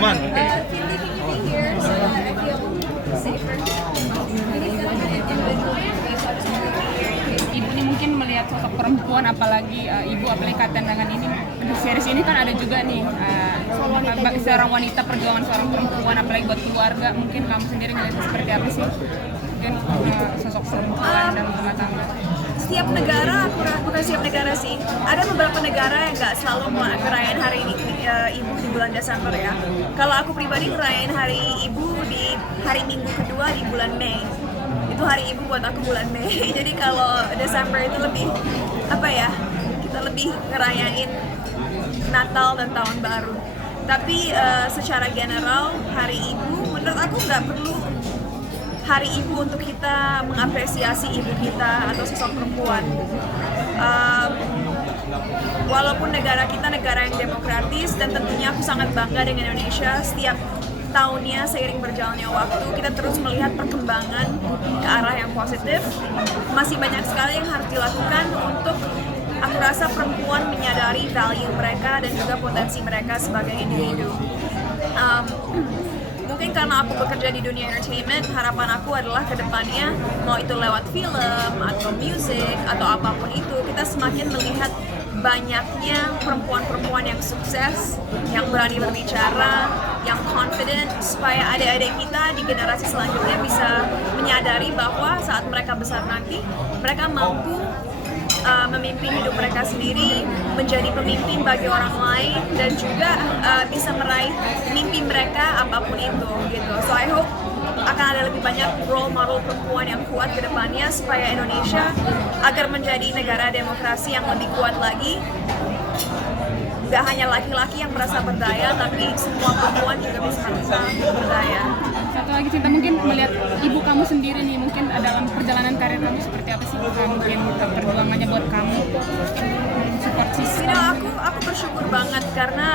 Aman. Feel living here, so I feel safer. Ini sekarang kan individual space, so I just want to be here in case. Ibu ini mungkin melihat sosok perempuan, apalagi ibu apalagi kaitan dengan ini di series ini kan ada juga nih seorang wanita, perjuangan seorang perempuan apalagi buat keluarga. Mungkin kamu sendiri melihatnya seperti apa sih? Mungkin sosok perempuan dalam rumah tangga. Setiap negara, bukan setiap negara sih, ada beberapa negara yang nggak selalu ngerayain hari ini ibu di bulan Desember ya. Kalau aku pribadi ngerayain hari ibu di hari Minggu kedua di bulan Mei. Itu hari ibu buat aku bulan Mei. Jadi kalau Desember itu lebih apa ya, kita lebih ngerayain Natal dan Tahun Baru. Tapi secara general hari ibu menurut aku nggak perlu hari ibu untuk kita mengapresiasi ibu kita atau sosok perempuan. Walaupun negara kita negara yang demokratis dan tentunya aku sangat bangga dengan Indonesia, setiap tahunnya seiring berjalannya waktu kita terus melihat perkembangan ke arah yang positif. Masih banyak sekali yang harus dilakukan untuk aku rasa perempuan menyadari value mereka dan juga potensi mereka sebagai individu. Mungkin karena aku bekerja di dunia entertainment, harapan aku adalah ke depannya, mau itu lewat film atau musik atau apapun itu, kita semakin melihat banyaknya perempuan-perempuan yang sukses, yang berani berbicara, yang confident, supaya adik-adik kita di generasi selanjutnya bisa menyadari bahwa saat mereka besar nanti, mereka mampu memimpin hidup mereka sendiri, menjadi pemimpin bagi orang lain, dan juga bisa meraih mimpi mereka apapun itu gitu. So I hope akan ada lebih banyak role model perempuan yang kuat ke depannya supaya Indonesia agar menjadi negara demokrasi yang lebih kuat lagi. Gak hanya laki-laki yang merasa berdaya, tapi semua perempuan juga bisa merasa berdaya. Satu lagi Cinta, mungkin melihat ibu kamu sendiri nih, mungkin dalam perjalanan karir kamu seperti apa sih? Mungkin perjuangannya buat kamu, support system. Aku bersyukur banget karena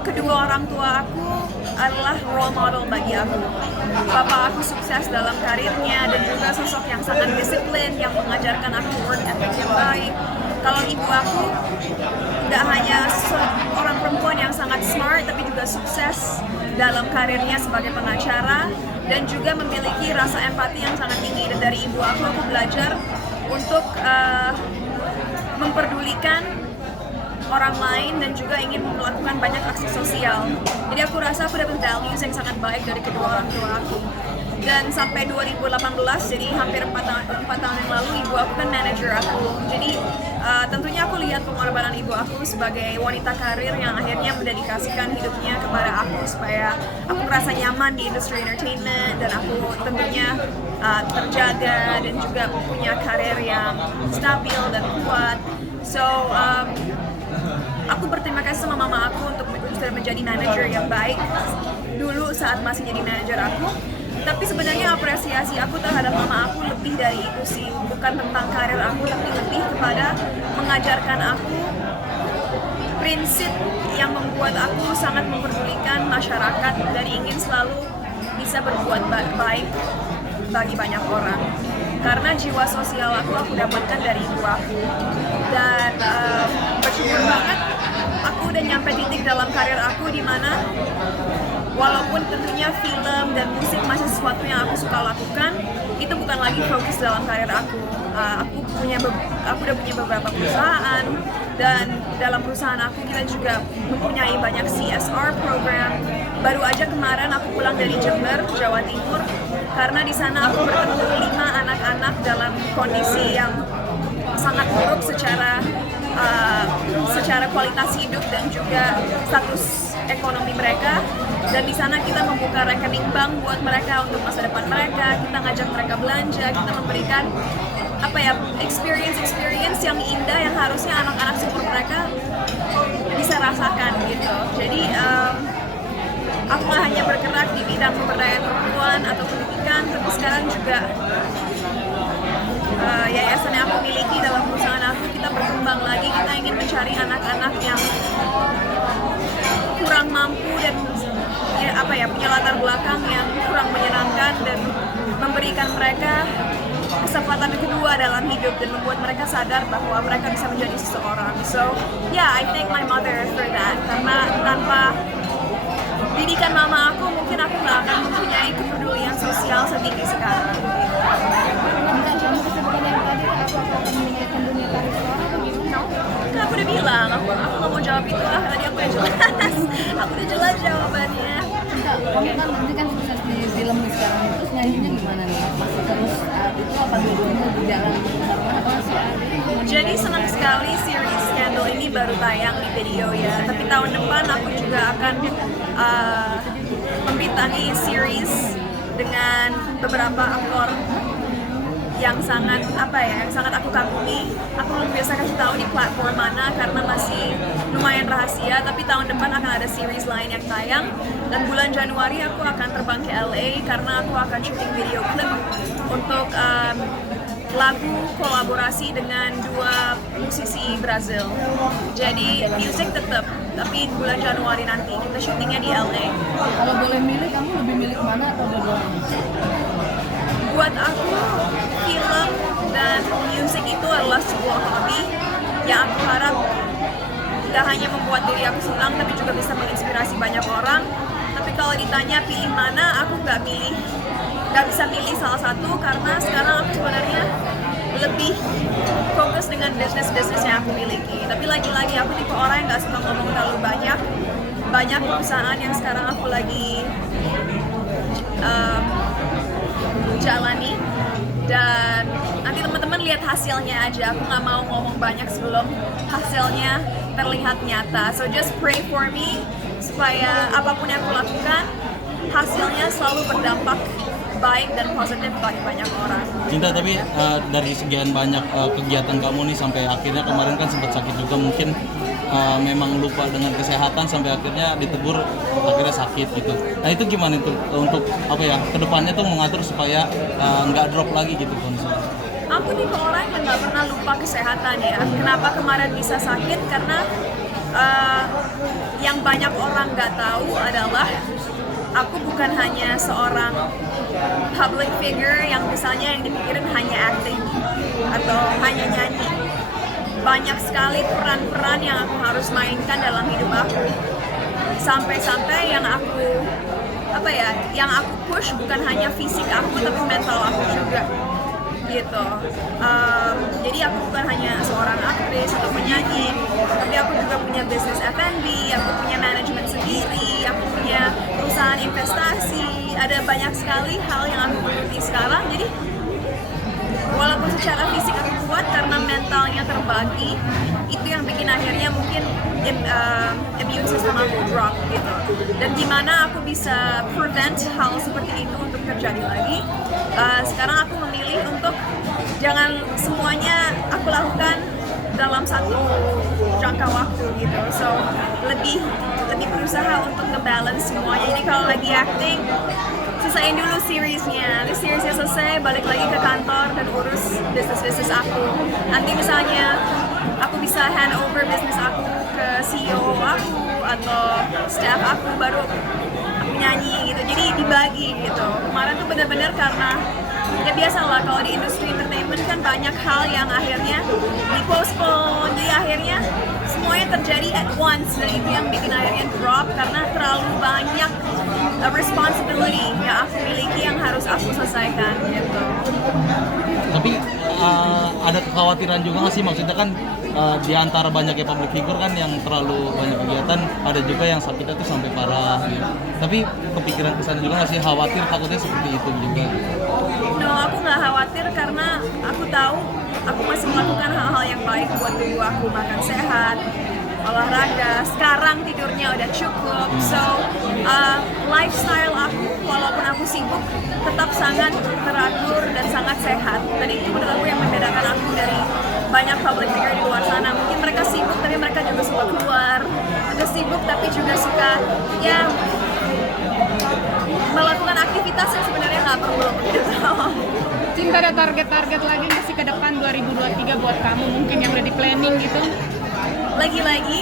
kedua orang tua aku adalah role model bagi aku. Bapak aku sukses dalam karirnya dan juga sosok yang sangat disiplin, yang mengajarkan aku work ethic yang baik. Kalau ibu aku tidak hanya seorang perempuan yang sangat smart, tapi juga sukses dalam karirnya sebagai pengacara dan juga memiliki rasa empati yang sangat tinggi. Dan dari ibu aku belajar untuk memperdulikan orang lain dan juga ingin melakukan banyak aksi sosial. Jadi aku rasa aku dapat values yang sangat baik dari kedua orang tua aku. Dan sampai 2018, jadi hampir 4 tahun yang lalu, ibu aku kan manager aku. Jadi tentunya aku lihat pengorbanan ibu aku sebagai wanita karir yang akhirnya mendedikasikan hidupnya kepada aku supaya aku merasa nyaman di industri entertainment dan aku tentunya terjaga dan juga punya karir yang stabil dan kuat. So aku berterima kasih sama mama aku untuk sudah menjadi manager yang baik dulu saat masih jadi manager aku. Tapi sebenarnya apresiasi aku terhadap mama aku lebih dari itu sih, bukan tentang karir aku, tapi lebih kepada mengajarkan aku prinsip yang membuat aku sangat memperdulikan masyarakat dan ingin selalu bisa berbuat baik bagi banyak orang. Karena jiwa sosial aku dapatkan dari ibu aku. Dan bersyukur banget aku udah nyampe titik dalam karir aku di mana walaupun tentunya film dan musik masih sesuatu yang aku suka lakukan, itu bukan lagi fokus dalam karir aku. Aku udah punya beberapa perusahaan dan dalam perusahaan aku kita juga mempunyai banyak CSR program. Baru aja kemarin aku pulang dari Jember, Jawa Timur, karena di sana aku bertemu 5 anak-anak dalam kondisi yang sangat buruk secara kualitas hidup dan juga status ekonomi mereka. Dan di sana kita membuka rekening bank buat mereka untuk masa depan mereka. Kita ngajak mereka belanja, kita memberikan experience yang indah yang harusnya anak-anak seumur mereka bisa rasakan gitu. Jadi aku nggak hanya bergerak di bidang pemberdayaan perempuan atau pendidikan, tapi sekarang juga yayasan yang aku miliki dalam perusahaan aku, kita berkembang lagi. Kita ingin mencari anak-anak yang kurang mampu dan punya latar belakang yang kurang menyenangkan dan memberikan mereka kesempatan kedua dalam hidup dan membuat mereka sadar bahwa mereka bisa menjadi seseorang. So, I thank my mother for that. Karena tanpa tinggi sekarang. Kamu kesibukan yang tadi apa akan meninggalkan dunia tari suara atau gimana? Kan aku udah bilang, aku nggak mau jawab itu lah, tadi aku udah jelas. Aku udah jelas jawabannya. Kamu kan nanti kan sukses di film nih sekarang, terus nyanyinya gimana nih? Masih terus itu apa dua-duanya berjalan bersama atau masih ada? Jadi senang sekali series Scandal ini baru tayang di video ya. Tapi tahun depan aku juga akan membintangi series dengan beberapa aktor yang sangat yang sangat aku kagumi. Aku belum biasa kasih tahu di platform mana karena masih lumayan rahasia. Tapi tahun depan akan ada series lain yang tayang. Dan bulan Januari aku akan terbang ke LA karena aku akan syuting video klip untuk lagu kolaborasi dengan dua musisi Brazil. Jadi music tetap, tapi bulan Januari nanti kita syutingnya di LA. Kalau boleh milih, kamu lebih milih mana atau dua-duanya? Buat aku, film dan musik itu adalah sebuah hobi yang aku harap tidak hanya membuat diri aku senang, tapi juga bisa menginspirasi banyak orang. Tapi kalau ditanya pilih mana, aku nggak bisa milih salah satu karena sekarang aku sebenarnya lebih fokus dengan bisnis yang aku miliki. Tapi lagi-lagi aku tipe orang yang nggak suka ngomong terlalu banyak. Banyak perusahaan yang sekarang aku lagi jalani dan nanti teman-teman lihat hasilnya aja. Aku nggak mau ngomong banyak sebelum hasilnya terlihat nyata. So just pray for me supaya apapun yang aku lakukan hasilnya selalu berdampak baik dan positif bagi banyak orang. Cinta, tapi dari sekian banyak kegiatan kamu nih sampai akhirnya kemarin kan sempat sakit juga, mungkin memang lupa dengan kesehatan sampai akhirnya ditegur akhirnya sakit gitu. Nah itu gimana itu untuk kedepannya tuh mengatur supaya nggak drop lagi gitu kondisinya? Aku tipe orang yang nggak pernah lupa kesehatan ya. Kenapa kemarin bisa sakit? Karena yang banyak orang nggak tahu adalah aku bukan hanya seorang public figure yang misalnya yang dipikirin hanya acting atau hanya nyanyi. Banyak sekali peran-peran yang aku harus mainkan dalam hidup aku. Sampai-sampai yang aku push bukan hanya fisik aku tapi mental aku juga. Gitu. Jadi aku bukan hanya seorang aktris atau penyanyi, tapi aku juga punya bisnis F&B, aku punya manajemen sendiri, aku punya perusahaan investasi, ada banyak sekali hal yang aku geluti sekarang. Jadi walaupun secara fisik aku kuat karena mentalnya terbagi, itu yang bikin akhirnya mungkin immune system aku drop gitu. Dan gimana aku bisa prevent hal seperti itu untuk terjadi lagi? Sekarang aku memilih untuk jangan semuanya aku lakukan dalam satu jangka waktu gitu. So lebih berusaha untuk ngebalance semuanya. Jadi kalau lagi acting, selesaiin dulu seriesnya. Terus seriesnya selesai, balik lagi ke kantor dan urus bisnis aku. Nanti misalnya aku bisa hand over bisnis aku ke CEO aku atau staff aku, baru aku nyanyi gitu. Jadi dibagi gitu. Kemarin tuh bener-bener karena ya biasalah kalau di industri entertainment kan banyak hal yang akhirnya di-postpone. Jadi akhirnya semuanya terjadi at once dan itu yang bikin akhirnya drop karena terlalu banyak responsibility yang aku miliki yang harus aku selesaikan gitu. Tapi ada kekhawatiran juga nggak sih, maksudnya kan di antara banyaknya public figure kan yang terlalu banyak kegiatan, ada juga yang sakitnya tuh sampai parah gitu. Tapi kepikiran kesana juga nggak sih, khawatir takutnya seperti itu juga? No, aku nggak khawatir karena aku tahu aku masih melakukan hal-hal yang baik buat tubuh aku, makan sehat, olahraga, sekarang tidurnya udah cukup. So lifestyle aku walaupun aku sibuk tetap sangat teratur dan sangat sehat. Dan itu menurut aku yang membedakan aku dari banyak public figure di luar sana. Mungkin mereka sibuk tapi mereka juga suka keluar, mereka sibuk tapi juga suka ya melakukan aktivitas yang sebenarnya nggak perlu gitu. Cinta, ada target-target lagi nggak sih ke depan 2023 buat kamu mungkin yang udah di planning gitu? Lagi-lagi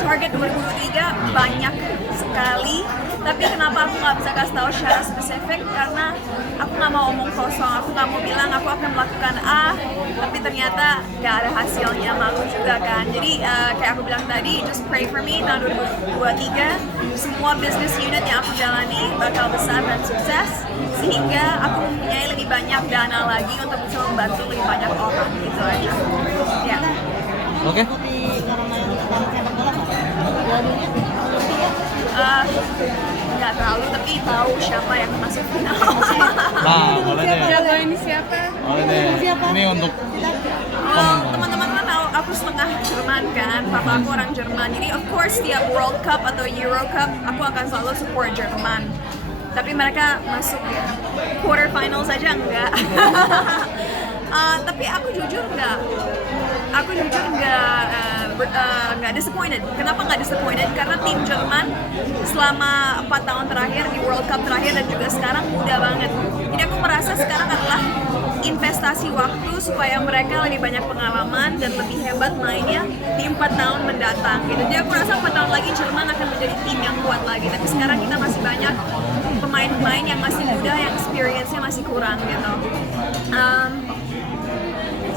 target 2023 banyak sekali Tapi kenapa aku nggak bisa kasih tahu secara spesifik? Karena aku nggak mau omong kosong. Aku nggak mau bilang aku akan melakukan A, tapi ternyata nggak ada hasilnya, malu juga kan. Jadi kayak aku bilang tadi, just pray for me tahun 2023. Semua business unit yang aku jalani bakal besar dan sukses, sehingga aku mempunyai lebih banyak dana lagi untuk bisa membantu lebih banyak orang, gitu aja. Ya. Oke. Nggak terlalu, tapi tahu siapa yang masuk final. Nah, boleh deh. Jago ini siapa? Boleh deh. Ini untuk Teman-teman kan tahu aku setengah Jerman kan, papa aku orang Jerman. Jadi of course tiap World Cup atau Euro Cup aku akan selalu support Jerman. Tapi mereka masuk quarter final saja enggak. Tapi aku jujur nggak disappointed. Kenapa nggak disappointed? Karena tim Jerman selama 4 tahun terakhir di World Cup terakhir dan juga sekarang muda banget. Jadi aku merasa sekarang adalah investasi waktu supaya mereka lebih banyak pengalaman dan lebih hebat mainnya di 4 tahun mendatang. Gitu. Jadi aku rasa 4 tahun lagi Jerman akan menjadi tim yang kuat lagi. Tapi sekarang kita masih banyak pemain-pemain yang masih muda, yang experience-nya masih kurang gitu.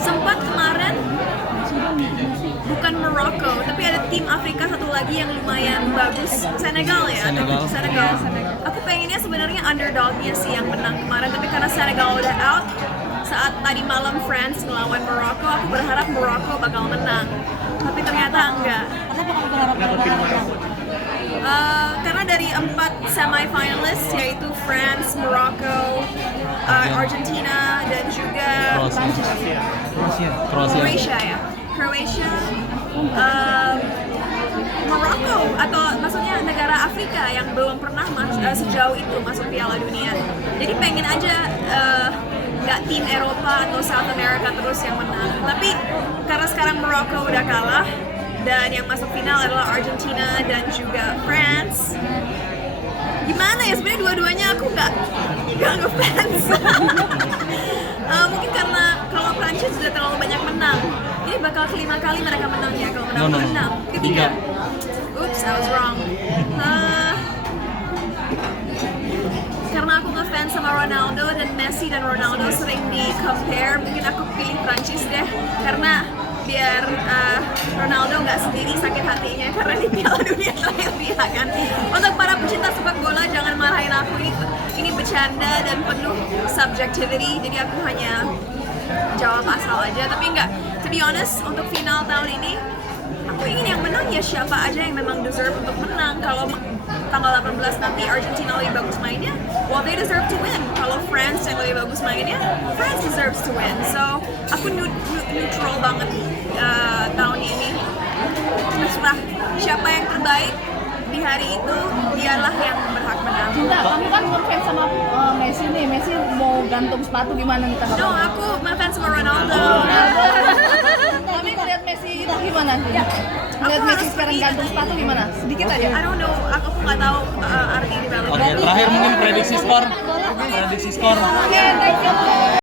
Sempat kemarin bukan Morocco, tapi ada tim Afrika satu lagi yang lumayan bagus, Senegal ya. Senegal. Aku pengennya sebenarnya underdognya sih yang menang kemarin, tapi karena Senegal udah out saat tadi malam France ngelawan Morocco, aku berharap Morocco bakal menang, tapi ternyata enggak. Kenapa kamu berharap menang? Karena dari 4 semi-finalists yaitu France, Morocco, Argentina dan juga Croatia ya. Morocco atau maksudnya negara Afrika yang belum pernah sejauh itu masuk Piala Dunia. Jadi pengen aja nggak tim Eropa atau South America terus yang menang. Tapi karena sekarang Morocco udah kalah dan yang masuk final adalah Argentina dan juga France. Gimana ya, sebenarnya dua-duanya aku nggak ngefans. Mungkin karena kalau Prancis sudah terlalu banyak menang, ini bakal kelima kali mereka menang ya. Kalau menang ketiga. Oops, I was wrong. Karena aku ngefans sama Ronaldo dan Messi dan Ronaldo sering di compare, mungkin aku pilih Prancis deh karena biar Ronaldo nggak sendiri sakit hatinya karena di Piala Dunia terakhir dia kan. Untuk para pecinta sepak bola jangan marahin aku, ini bercanda dan penuh subjectivity, jadi aku hanya jawab asal aja. Tapi nggak, to be honest, untuk final tahun ini aku ingin yang menang ya siapa aja yang memang deserve untuk menang. Kalau tanggal 18 nanti Argentina lebih bagus mainnya, well they deserve to win. Kalau France yang lebih bagus mainnya, France deserves to win. So aku neutral banget tahun ini. Terserah siapa yang terbaik di hari itu, dialah yang berhak menang. Cinta, kamu kan ngefans sama Messi nih. Messi mau gantung sepatu gimana nih tanggal? No, aku ngefans sama Ronaldo. Tapi ngeliat Messi itu gimana? Ya, Ngeliat aku Messi harus sekarang pergi gantung nanti. sepatu gimana? Sedikit aja. I don't know, aku nggak tahu arti di balik. Oke, terakhir mungkin prediksi skor. Oke, thank you.